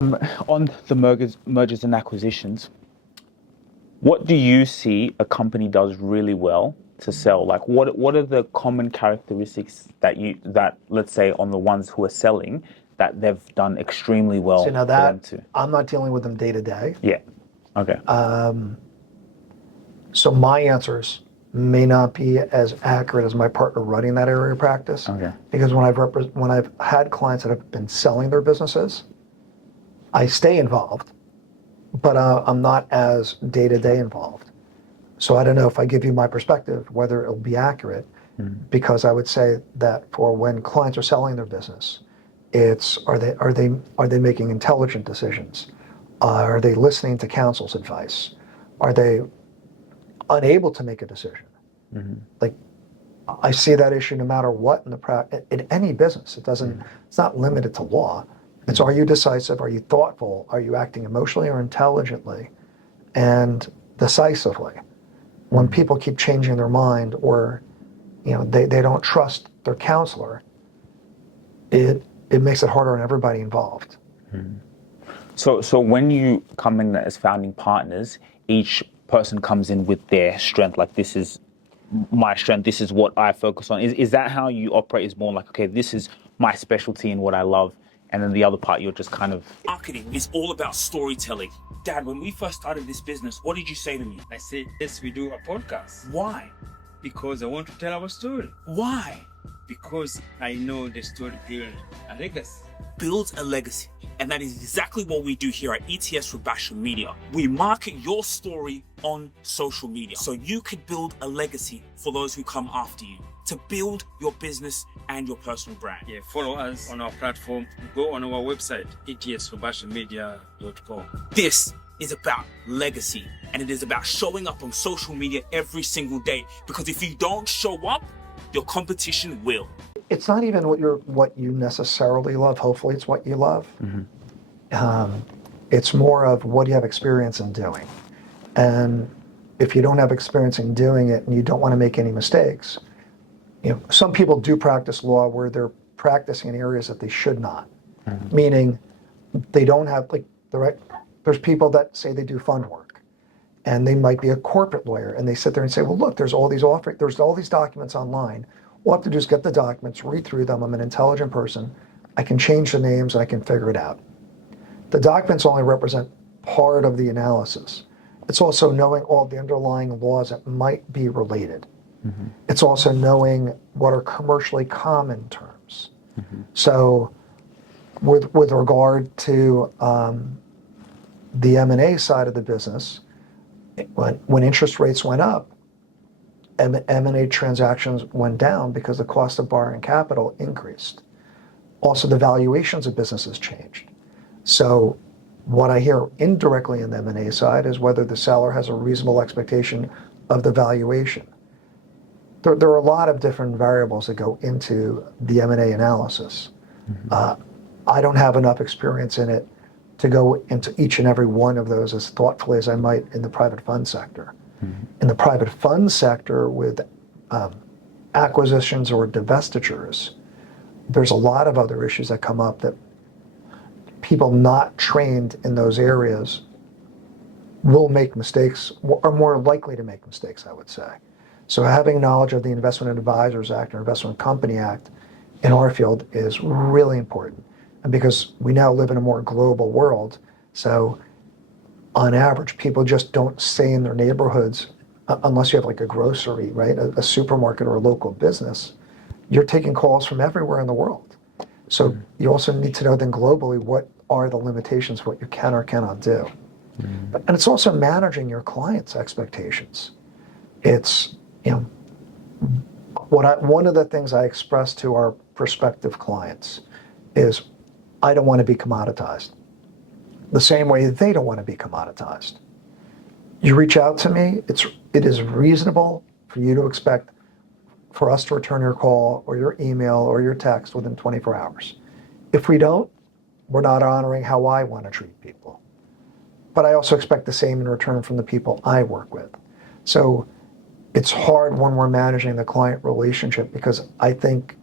On the mergers and acquisitions, what do you see a company does really well to sell? Like, what are the common characteristics that let's say on the ones who are selling that they've done extremely well So now for them that to? I'm not dealing with them day to day. Yeah. Okay. So my answers may not be as accurate as my partner running that area of practice. Okay. Because when I've had clients that have been selling their businesses, I stay involved, but I'm not as day to day involved. So I don't know if I give you my perspective whether it'll be accurate. Because I would say that for when clients are selling their business, it's are they making intelligent decisions? Are they listening to counsel's advice? Are they unable to make a decision? Like, I see that issue no matter what in any business. It's not limited to law. It's, are you decisive? Are you thoughtful? Are you acting emotionally or intelligently and decisively? When people keep changing their mind, or they don't trust their counselor, it makes it harder on everybody involved. So when you come in as founding partners, each person comes in with their strength. Like, this is my strength. This is what I focus on. Is that how you operate? Is more like, okay, this is my specialty and what I love, and then the other part you're just kind of. Marketing is all about storytelling. Dad, when we first started this business, what did you say to me? I said, yes, we do a podcast. Why? Because I want to tell our story. Why? Because I know the story builds a legacy. Builds a legacy. And that is exactly what we do here at ETS Rubasha Media. We market your story on social media so you could build a legacy for those who come after you, to build your business and your personal brand. Yeah, follow us on our platform. Go on our website, etsrubashamedia.com. This is about legacy, and it is about showing up on social media every single day, because if you don't show up, your competition will. It's not even what you necessarily love. Hopefully it's what you love. It's more of what you have experience in doing. And if you don't have experience in doing it and you don't want to make any mistakes, some people do practice law where they're practicing in areas that they should not. Meaning they don't have, like, there's people that say they do fund work, and they might be a corporate lawyer, and they sit there and say, well, look, there's all these documents online. All I have to do is get the documents, read through them. I'm an intelligent person. I can change the names, and I can figure it out. The documents only represent part of the analysis. It's also knowing all the underlying laws that might be related. It's also knowing what are commercially common terms. So with regard to the M&A side of the business, when interest rates went up, M&A transactions went down because the cost of borrowing capital increased. Also, the valuations of businesses changed. So what I hear indirectly in the M&A side is whether the seller has a reasonable expectation of the valuation. There are a lot of different variables that go into the M&A analysis. I don't have enough experience in it to go into each and every one of those as thoughtfully as I might in the private fund sector. In the private fund sector, with acquisitions or divestitures, there's a lot of other issues that come up that people not trained in those areas will make mistakes, are more likely to make mistakes, I would say. So having knowledge of the Investment Advisors Act or Investment Company Act in our field is really important. And because we now live in a more global world, so on average, people just don't stay in their neighborhoods unless you have like a grocery, right? A supermarket or a local business. You're taking calls from everywhere in the world. So you also need to know then globally what are the limitations, what you can or cannot do. And it's also managing your clients' expectations. It's, one of the things I express to our prospective clients is, I don't want to be commoditized. The same way they don't want to be commoditized. You reach out to me, it is reasonable for you to expect for us to return your call or your email or your text within 24 hours. If we don't, we're not honoring how I want to treat people. But I also expect the same in return from the people I work with. So it's hard when we're managing the client relationship, because I think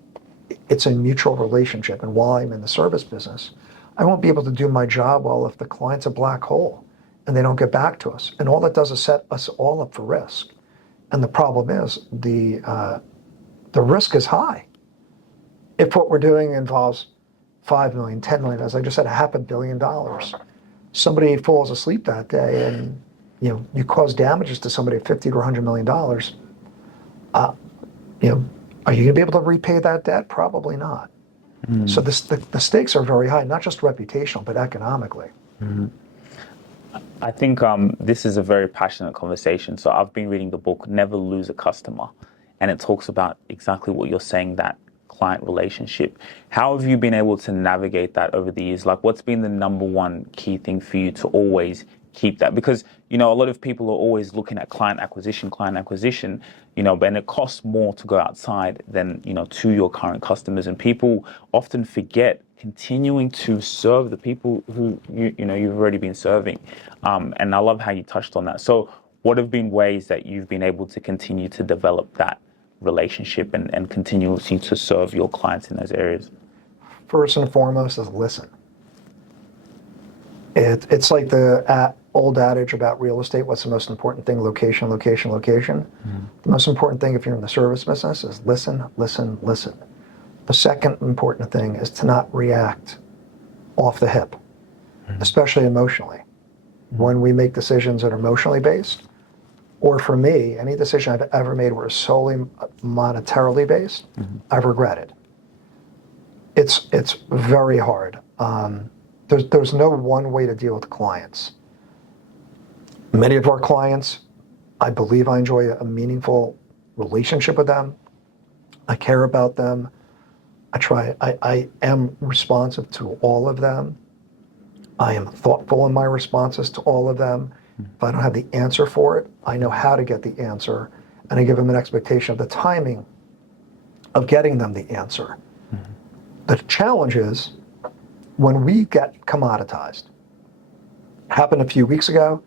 it's a mutual relationship. And while I'm in the service business, I won't be able to do my job well if the client's a black hole and they don't get back to us. And all that does is set us all up for risk. And the problem is the risk is high. If what we're doing involves 5 million, 10 million, as I just said, $500 million, somebody falls asleep that day and you cause damages to somebody of 50 to $100 million, are you going to be able to repay that debt? Probably not. So the stakes are very high, not just reputational, but economically. I think this is a very passionate conversation. So I've been reading the book, Never Lose a Customer, and it talks about exactly what you're saying, that client relationship. How have you been able to navigate that over the years? Like, what's been the number one key thing for you to always keep that? Because, a lot of people are always looking at client acquisition, but it costs more to go outside than, to your current customers. And people often forget continuing to serve the people who, you've already been serving. And I love how you touched on that. So what have been ways that you've been able to continue to develop that relationship and continuing to serve your clients in those areas? First and foremost is listen. It's like the old adage about real estate. What's the most important thing? Location, location, location. The most important thing if you're in the service business is listen, listen, listen. The second important thing is to not react off the hip, especially emotionally. When we make decisions that are emotionally based, or for me, any decision I've ever made where it's solely monetarily based, I've regretted. It's very hard. There's no one way to deal with clients. Many of our clients, I believe I enjoy a meaningful relationship with them. I care about them. I am responsive to all of them. I am thoughtful in my responses to all of them. If I don't have the answer for it, I know how to get the answer, and I give them an expectation of the timing of getting them the answer. The challenge is when we get commoditized. Happened a few weeks ago.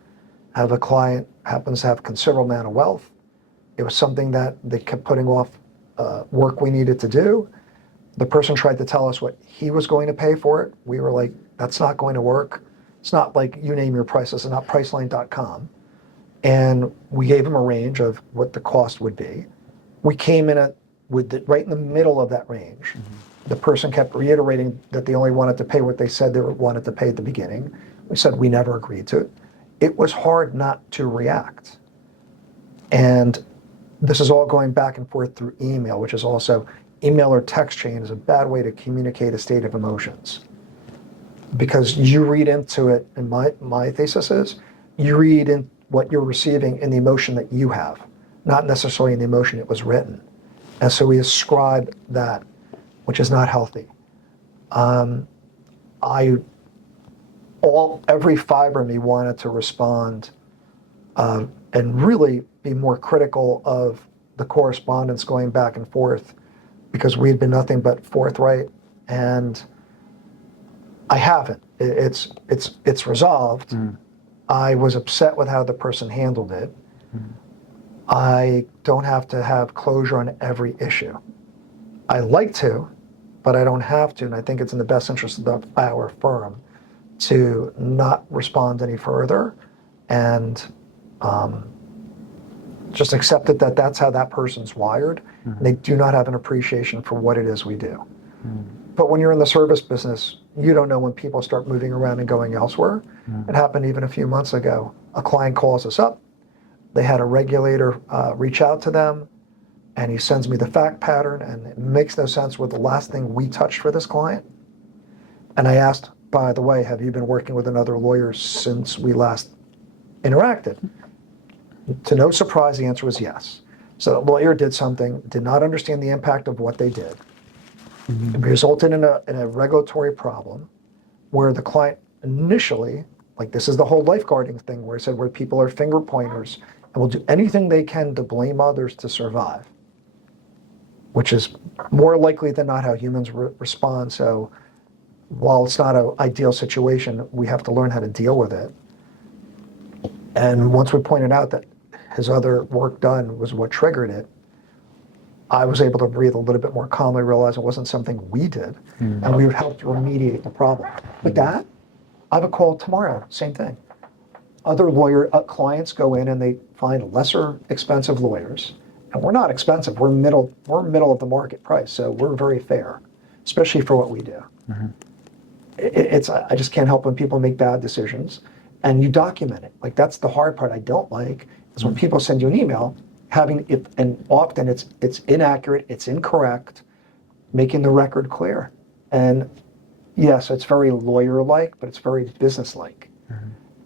I have a client happens to have a considerable amount of wealth. It was something that they kept putting off work we needed to do. The person tried to tell us what he was going to pay for it. We were like, that's not going to work. It's not like you name your price. This is not Priceline.com. And we gave him a range of what the cost would be. We came in right in the middle of that range. The person kept reiterating that they only wanted to pay what they said they wanted to pay at the beginning. We said we never agreed to it. It was hard not to react. And this is all going back and forth through email, which is also, email or text chain is a bad way to communicate a state of emotions. Because you read into it, and my thesis is, you read in what you're receiving in the emotion that you have, not necessarily in the emotion it was written. And so we ascribe that, which is not healthy. Every fiber of me wanted to respond and really be more critical of the correspondence going back and forth, because we had been nothing but forthright, and I haven't. It's resolved. I was upset with how the person handled it. I don't have to have closure on every issue. I like to, but I don't have to, and I think it's in the best interest of our firm to not respond any further and just accept it that that's how that person's wired. And they do not have an appreciation for what it is we do. But when you're in the service business, you don't know when people start moving around and going elsewhere. It happened even a few months ago. A client calls us up. They had a regulator reach out to them, and he sends me the fact pattern, and it makes no sense with the last thing we touched for this client. And I asked, by the way, have you been working with another lawyer since we last interacted? To no surprise, the answer was yes. So the lawyer did something, did not understand the impact of what they did. It resulted in a regulatory problem where the client initially, like this is the whole lifeguarding thing where it said where people are finger pointers and will do anything they can to blame others to survive, which is more likely than not how humans respond. So while it's not an ideal situation, we have to learn how to deal with it. And once we pointed out that his other work done was what triggered it, I was able to breathe a little bit more calmly, realize it wasn't something we did, and we would help to remediate the problem. With that, I have a call tomorrow, same thing. Other clients go in and they find lesser expensive lawyers, and we're not expensive. We're middle of the market price, so we're very fair, especially for what we do. I just can't help when people make bad decisions, and you document it. Like, that's the hard part I don't like, is when people send you an email, having it, and often it's inaccurate, it's incorrect, making the record clear. And yes, it's very lawyer-like, but it's very business-like.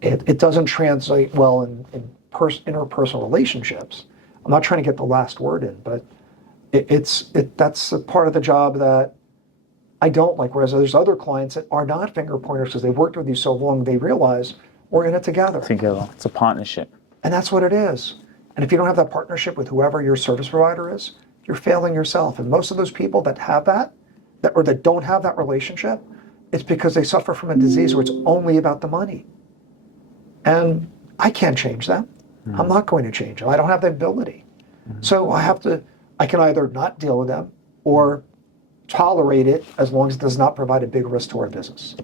It doesn't translate well in interpersonal relationships. I'm not trying to get the last word in, but that's a part of the job that I don't like. Whereas there's other clients that are not finger pointers because they've worked with you so long, they realize we're in it together. Together, it's a partnership. And that's what it is. And if you don't have that partnership with whoever your service provider is, you're failing yourself. And most of those people that have that don't have that relationship, it's because they suffer from a disease where it's only about the money. And I can't change that. I'm not going to change them. I don't have the ability. So I can either not deal with them or tolerate it as long as it does not provide a big risk to our business.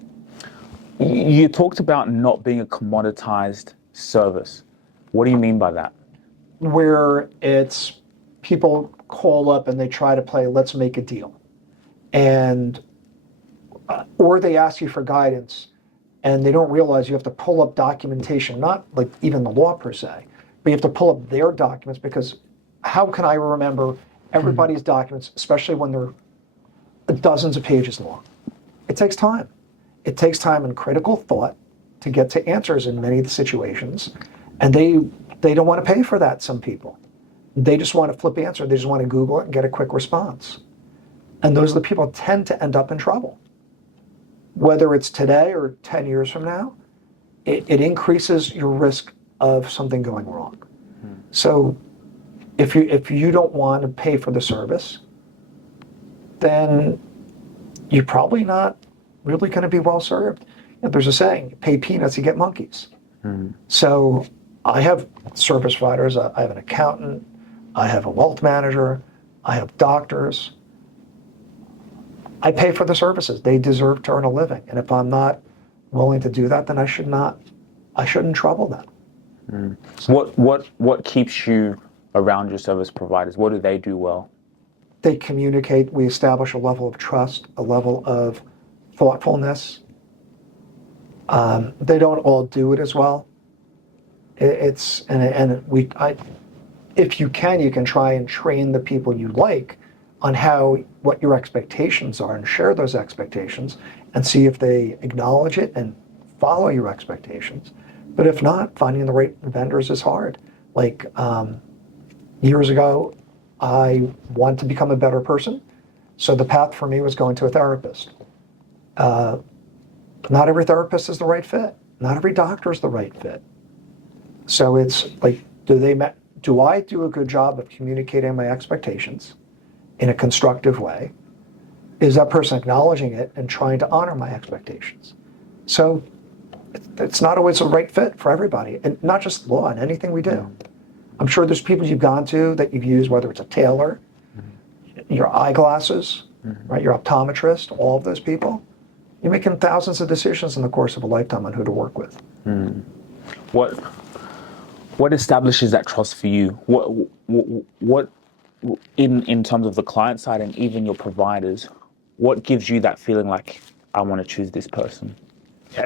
You talked about not being a commoditized service. What do you mean by that? Where it's people call up and they try to play, let's make a deal. And, or they ask you for guidance and they don't realize you have to pull up documentation, not like even the law per se, but you have to pull up their documents, because how can I remember everybody's documents, especially when they're dozens of pages long? It takes time. It takes time and critical thought to get to answers in many of the situations. And they don't want to pay for that, some people. They just want to flip answer. They just want to Google it and get a quick response. And those are the people who tend to end up in trouble. Whether it's today or 10 years from now, it increases your risk of something going wrong. So if you don't want to pay for the service, then you're probably not really going to be well served. There's a saying, pay peanuts, you get monkeys. So I have service providers, I have an accountant, I have a wealth manager, I have doctors. I pay for the services. They deserve to earn a living. And if I'm not willing to do that, then I shouldn't trouble them. What keeps you around your service providers? What do they do well? They communicate. We establish a level of trust, a level of thoughtfulness. They don't all do it as well. If you can try and train the people you like on what your expectations are and share those expectations and see if they acknowledge it and follow your expectations. But if not, finding the right vendors is hard. Like years ago, I wanted to become a better person. So the path for me was going to a therapist. Not every therapist is the right fit. Not every doctor is the right fit. So it's like, do I do a good job of communicating my expectations in a constructive way? Is that person acknowledging it and trying to honor my expectations? So it's not always the right fit for everybody, and not just law, and anything we do. I'm sure there's people you've gone to that you've used, whether it's a tailor, your eyeglasses, right, your optometrist, all of those people. You're making thousands of decisions in the course of a lifetime on who to work with. What establishes that trust for you? What in terms of the client side and even your providers, what gives you that feeling like I want to choose this person,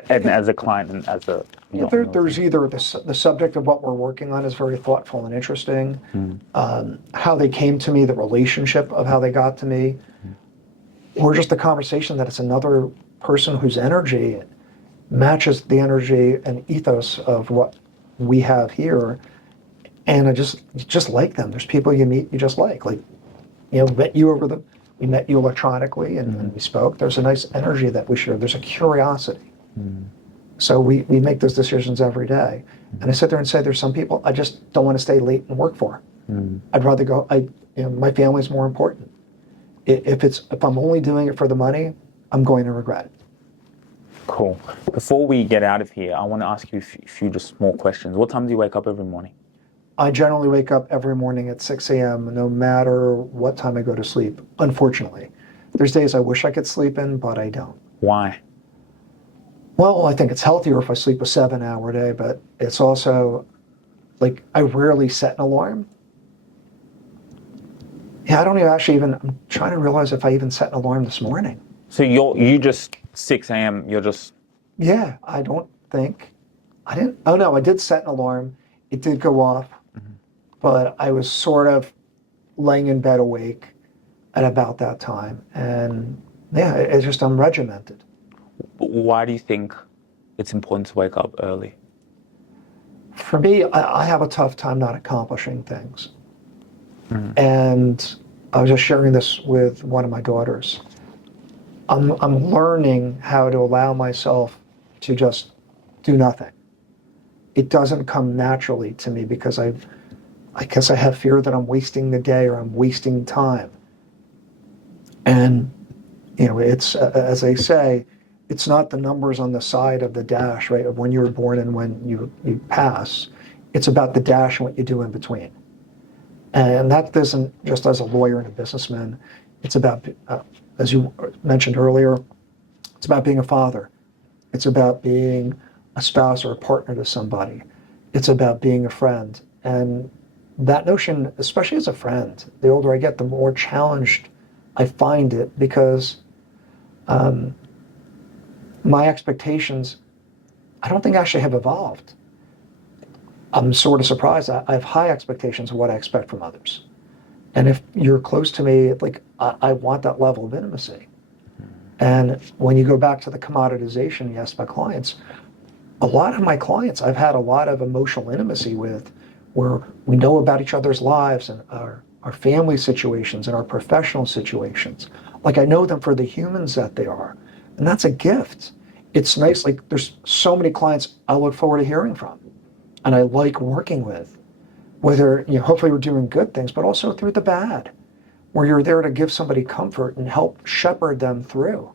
and as a client and as a there's either the subject of what we're working on is very thoughtful and interesting, how they came to me, the relationship of how they got to me, or just the conversation that it's another person whose energy matches the energy and ethos of what we have here, and I just like them. There's people you meet you just like we met you electronically and we spoke. There's a nice energy that we share. There's a curiosity. So we make those decisions every day. And I sit there and say, there's some people I just don't want to stay late and work for. I'd rather go. My family's more important. If I'm only doing it for the money, I'm going to regret it. Cool. Before we get out of here, I want to ask you a few just small questions. What time do you wake up every morning? I generally wake up every morning at 6 a.m. no matter what time I go to sleep, unfortunately. There's days I wish I could sleep in, but I don't. Why? Well, I think it's healthier if I sleep a 7-hour day, but it's also like I rarely set an alarm. Yeah, I don't even, I'm trying to realize if I even set an alarm this morning. So you just 6 a.m. You're just Yeah, I don't think, I didn't, oh no, I did set an alarm. It did go off, but I was sort of laying in bed awake at about that time. And yeah, it's just, I'm regimented. Why do you think it's important to wake up early? For me, I have a tough time not accomplishing things. And I was just sharing this with one of my daughters. I'm learning how to allow myself to just do nothing. It doesn't come naturally to me because I guess I have fear that I'm wasting the day or I'm wasting time. And, you know, it's, as they say, it's not the numbers on the side of the dash, right, of when you were born and when you pass. It's about the dash and what you do in between. And that isn't just as a lawyer and a businessman. It's about, as you mentioned earlier, it's about being a father. It's about being a spouse or a partner to somebody. It's about being a friend. And that notion, especially as a friend, the older I get, the more challenged I find it because my expectations, I don't think actually have evolved. I'm sort of surprised. I have high expectations of what I expect from others. And if you're close to me, like I want that level of intimacy. And when you go back to the commoditization you asked my clients, a lot of my clients I've had a lot of emotional intimacy with where we know about each other's lives and our family situations and our professional situations. Like I know them for the humans that they are. And that's a gift. It's nice, like there's so many clients I look forward to hearing from and I like working with, whether, you know, hopefully we're doing good things, but also through the bad, where you're there to give somebody comfort and help shepherd them through,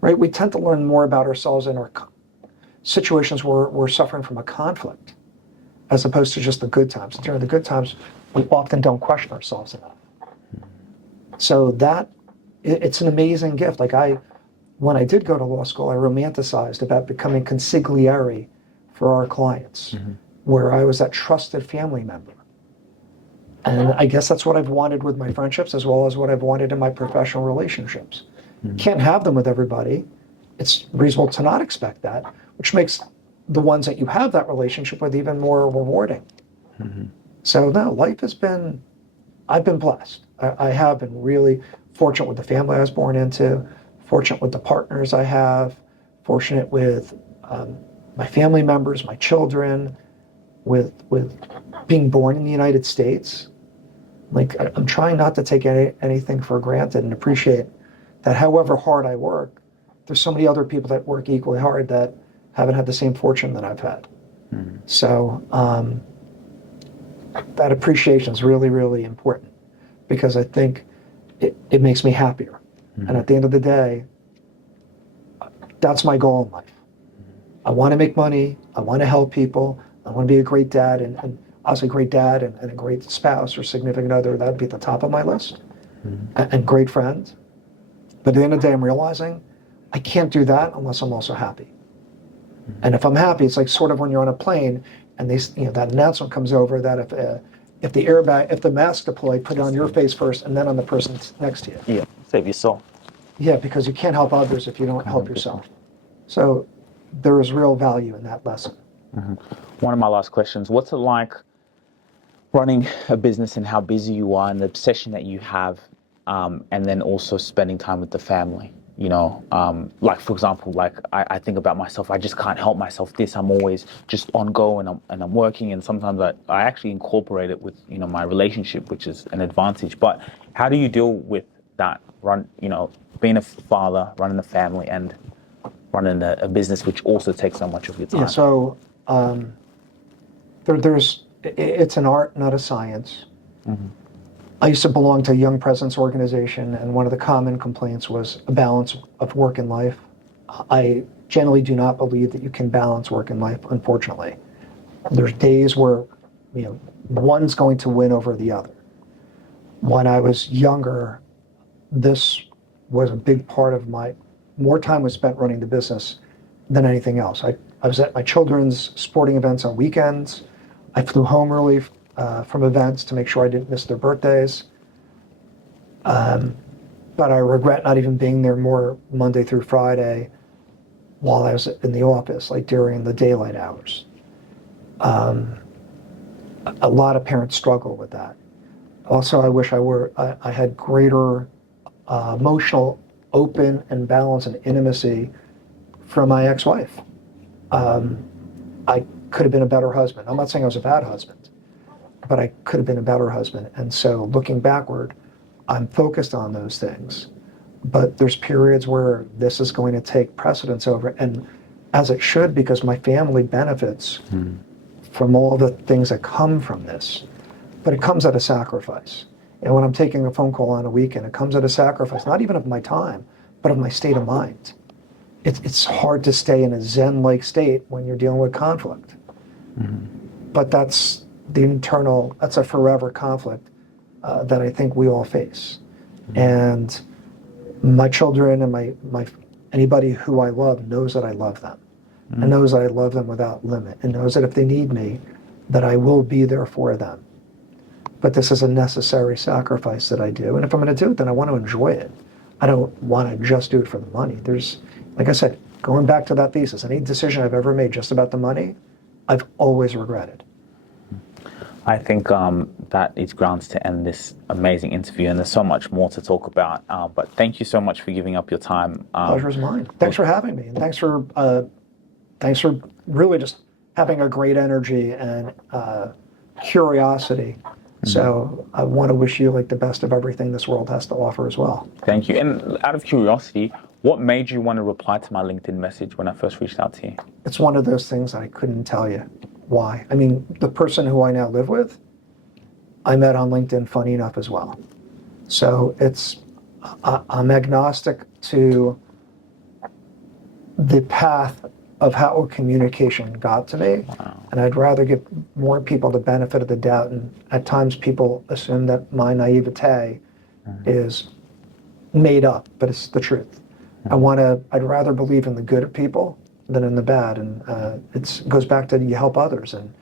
right? We tend to learn more about ourselves in our situations where we're suffering from a conflict, as opposed to just the good times. During the good times, we often don't question ourselves enough. So that, it's an amazing gift. Like when I did go to law school, I romanticized about becoming consigliere for our clients, where I was that trusted family member. And I guess that's what I've wanted with my friendships as well as what I've wanted in my professional relationships. Can't have them with everybody. It's reasonable to not expect that, which makes the ones that you have that relationship with even more rewarding. So no, life has been, I've been blessed. I have been really fortunate with the family I was born into, fortunate with the partners I have, fortunate with my family members, my children, with being born in the United States. Like I'm trying not to take anything for granted and appreciate that however hard I work, there's so many other people that work equally hard that haven't had the same fortune that I've had. So that appreciation is really, really important because I think it makes me happier. And at the end of the day, that's my goal in life. I want to make money. I want to help people. I want to be a great dad and obviously a great dad and a great spouse or significant other. That would be at the top of my list. And great friend. But at the end of the day, I'm realizing I can't do that unless I'm also happy. And if I'm happy, it's like sort of when you're on a plane and they, you know, that announcement comes over that if the airbag, if the mask deployed, put it on your face first and then on the person next to you. Yeah, save your soul. Yeah, because you can't help others if you don't help yourself. So there is real value in that lesson. One of my last questions, what's it like running a business and how busy you are and the obsession that you have, and then also spending time with the family? You know, like for example, like I think about myself, I just can't help myself this. I'm always just on go and I'm working, and sometimes I actually incorporate it with, you know, my relationship, which is an advantage. But how do you deal with that, being a father, running a family and running a business, which also takes so much of your time? Yeah, so it's an art, not a science. I used to belong to a young presence organization, and one of the common complaints was a balance of work and life. I generally do not believe that you can balance work and life, unfortunately. There's days where, you know, one's going to win over the other. When I was younger, this was a big part of more time was spent running the business than anything else. I was at my children's sporting events on weekends. I flew home early from events to make sure I didn't miss their birthdays. But I regret not even being there more Monday through Friday while I was in the office, like during the daylight hours. A lot of parents struggle with that. Also, I wish I had greater emotional, open and balance and intimacy from my ex-wife. I could have been a better husband. I'm not saying I was a bad husband, but I could have been a better husband. And so looking backward, I'm focused on those things. But there's periods where this is going to take precedence over, and as it should, because my family benefits from all the things that come from this. But it comes at a sacrifice. And when I'm taking a phone call on a weekend, it comes at a sacrifice, not even of my time, but of my state of mind. It's hard to stay in a Zen-like state when you're dealing with conflict. But that's that's a forever conflict that I think we all face. And my children and my anybody who I love knows that I love them, and knows that I love them without limit, and knows that if they need me, that I will be there for them. But this is a necessary sacrifice that I do, and if I'm going to do it, then I want to enjoy it. I don't want to just do it for the money. There's, like I said, going back to that thesis, any decision I've ever made just about the money, I've always regretted. I think that is grounds to end this amazing interview, and there's so much more to talk about. But thank you so much for giving up your time. Pleasure is mine. Thanks for having me, and thanks for really just having a great energy and curiosity. So I want to wish you like the best of everything this world has to offer as well. Thank you. And out of curiosity, what made you want to reply to my LinkedIn message when I first reached out to you? It's one of those things I couldn't tell you why. I mean, the person who I now live with, I met on LinkedIn, funny enough, as well. So I'm agnostic to the path of how communication got to me. Wow. And I'd rather give more people the benefit of the doubt. And at times people assume that my naivete is made up, but it's the truth. I'd rather believe in the good of people than in the bad. And it goes back to you help others and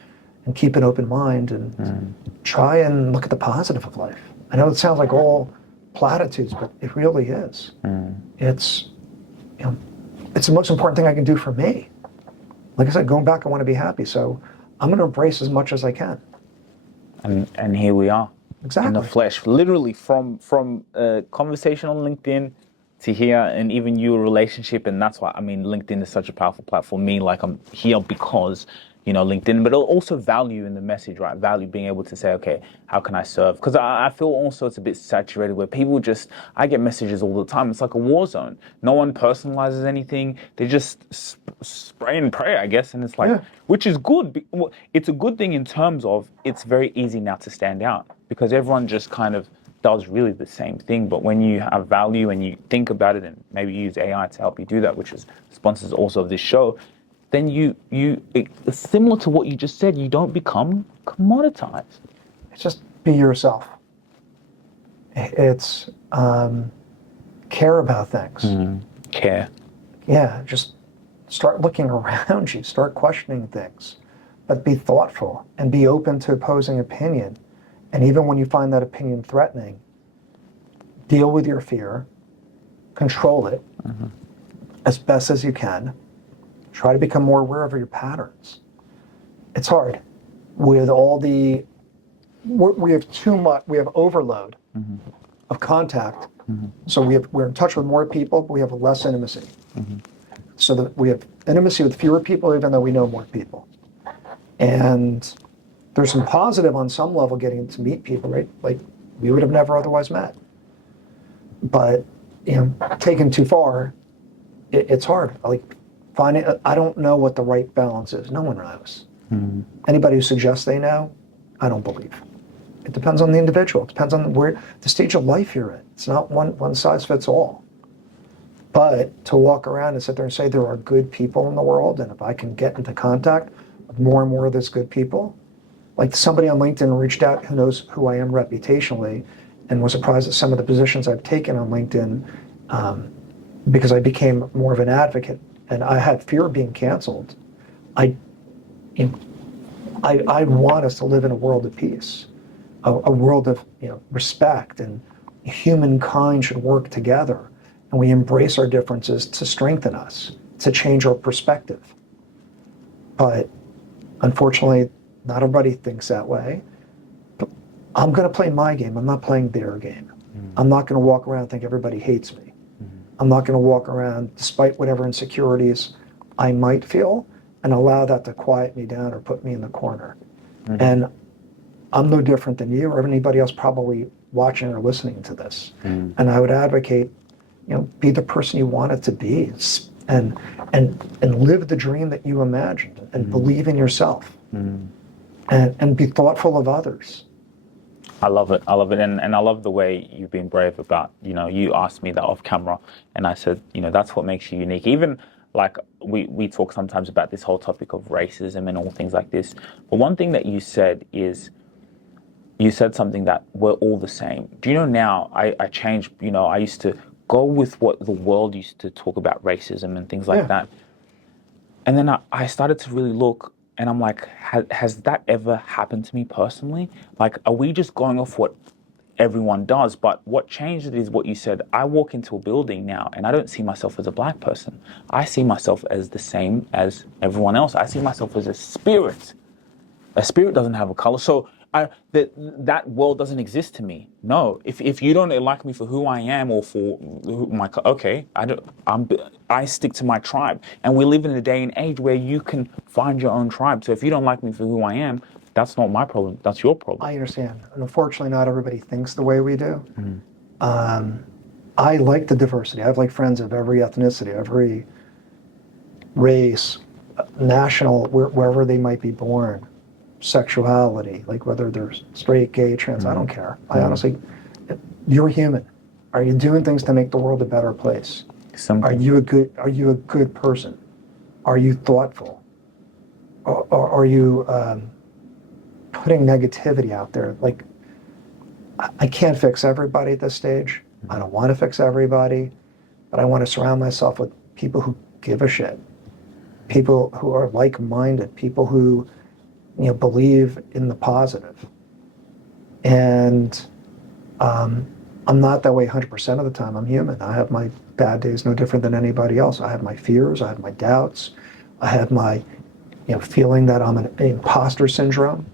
keep an open mind and try and look at the positive of life. I know it sounds like all platitudes, but it really is. It's, it's the most important thing I can do for me. Like I said, going back, I want to be happy. So I'm going to embrace as much as I can. And here we are. Exactly. In the flesh, literally from a conversation on LinkedIn to here, and even your relationship. And that's why, I mean, LinkedIn is such a powerful platform for me. Like, I'm here because, LinkedIn, but also value in the message, right? Value, being able to say, okay, how can I serve? Because I feel also it's a bit saturated where people I get messages all the time. It's like a war zone. No one personalizes anything. They just spray and pray, I guess. And it's like, which is good. It's a good thing in terms of it's very easy now to stand out because everyone just kind of does really the same thing. But when you have value and you think about it and maybe use AI to help you do that, which is sponsors also of this show, then it's similar to what you just said, you don't become commoditized. It's just be yourself. It's care about things. Care. Yeah, just start looking around you, start questioning things, but be thoughtful and be open to opposing opinion. And even when you find that opinion threatening, deal with your fear, control it as best as you can. Try to become more aware of your patterns. It's hard. With all we have too much, we have overload of contact. So we're in touch with more people, but we have less intimacy. So that we have intimacy with fewer people, even though we know more people. And there's some positive on some level getting to meet people, right? Like we would have never otherwise met. But taken too far, it's hard. Like I don't know what the right balance is. No one knows. Anybody who suggests they know, I don't believe. It depends on the individual. It depends on the stage of life you're in. It's not one size fits all. But to walk around and sit there and say there are good people in the world, and if I can get into contact with more and more of those good people, Like somebody on LinkedIn reached out who knows who I am reputationally and was surprised at some of the positions I've taken on LinkedIn because I became more of an advocate and I had fear of being canceled. I want us to live in a world of peace, a world of respect, and humankind should work together, and we embrace our differences to strengthen us, to change our perspective. But unfortunately, not everybody thinks that way. But I'm going to play my game. I'm not playing their game. I'm not going to walk around and think everybody hates me. I'm not going to walk around, despite whatever insecurities I might feel, and allow that to quiet me down or put me in the corner. And I'm no different than you or anybody else probably watching or listening to this. And I would advocate, be the person you want it to be, and live the dream that you imagined, and believe in yourself, and be thoughtful of others. I love it. I love it. And I love the way you've been brave about, you asked me that off camera and I said, that's what makes you unique. Even like we talk sometimes about this whole topic of racism and all things like this. But one thing that you said is, you said something that we're all the same. Do you know now I changed, I used to go with what the world used to talk about racism and things like that. And then I started to really look and I'm like, has that ever happened to me personally? Like, are we just going off what everyone does? But what changed it is what you said. I walk into a building now and I don't see myself as a black person. I see myself as the same as everyone else. I see myself as a spirit. A spirit doesn't have a color. So that world doesn't exist to me. No, if you don't like me for who I am or for I stick to my tribe. And we live in a day and age where you can find your own tribe. So if you don't like me for who I am, that's not my problem. That's your problem. I understand. And unfortunately, not everybody thinks the way we do. I like the diversity. I have friends of every ethnicity, every race, national, wherever they might be born. Sexuality, whether they're straight, gay, trans, I don't care. I honestly, you're human. Are you doing things to make the world a better place? Are you a good person? Are you thoughtful? Or are you putting negativity out there? I can't fix everybody at this stage. I don't want to fix everybody, but I want to surround myself with people who give a shit, people who are like-minded, people who believe in the positive. And I'm not that way 100% of the time. I'm human. I have my bad days no different than anybody else. I have my fears. I have my doubts. I have my feeling that I'm an imposter syndrome.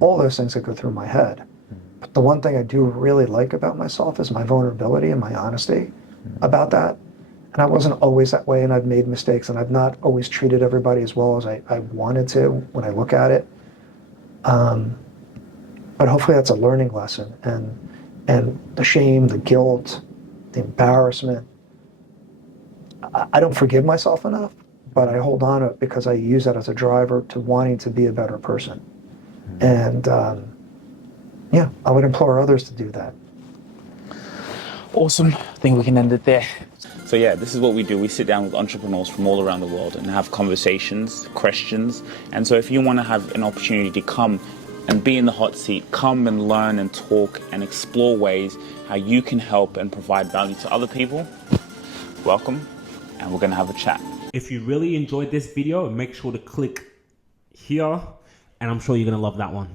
All those things that go through my head. But the one thing I do really like about myself is my vulnerability and my honesty about that. And I wasn't always that way, and I've made mistakes, and I've not always treated everybody as well as I wanted to when I look at it. But hopefully that's a learning lesson. And the shame, the guilt, the embarrassment, I don't forgive myself enough, but I hold on to it because I use that as a driver to wanting to be a better person. And I would implore others to do that. Awesome. I think we can end it there. So this is what we do. We sit down with entrepreneurs from all around the world and have conversations, questions. And so if you want to have an opportunity to come and be in the hot seat, come and learn and talk and explore ways how you can help and provide value to other people, welcome, and we're going to have a chat. If you really enjoyed this video, make sure to click here, and I'm sure you're going to love that one.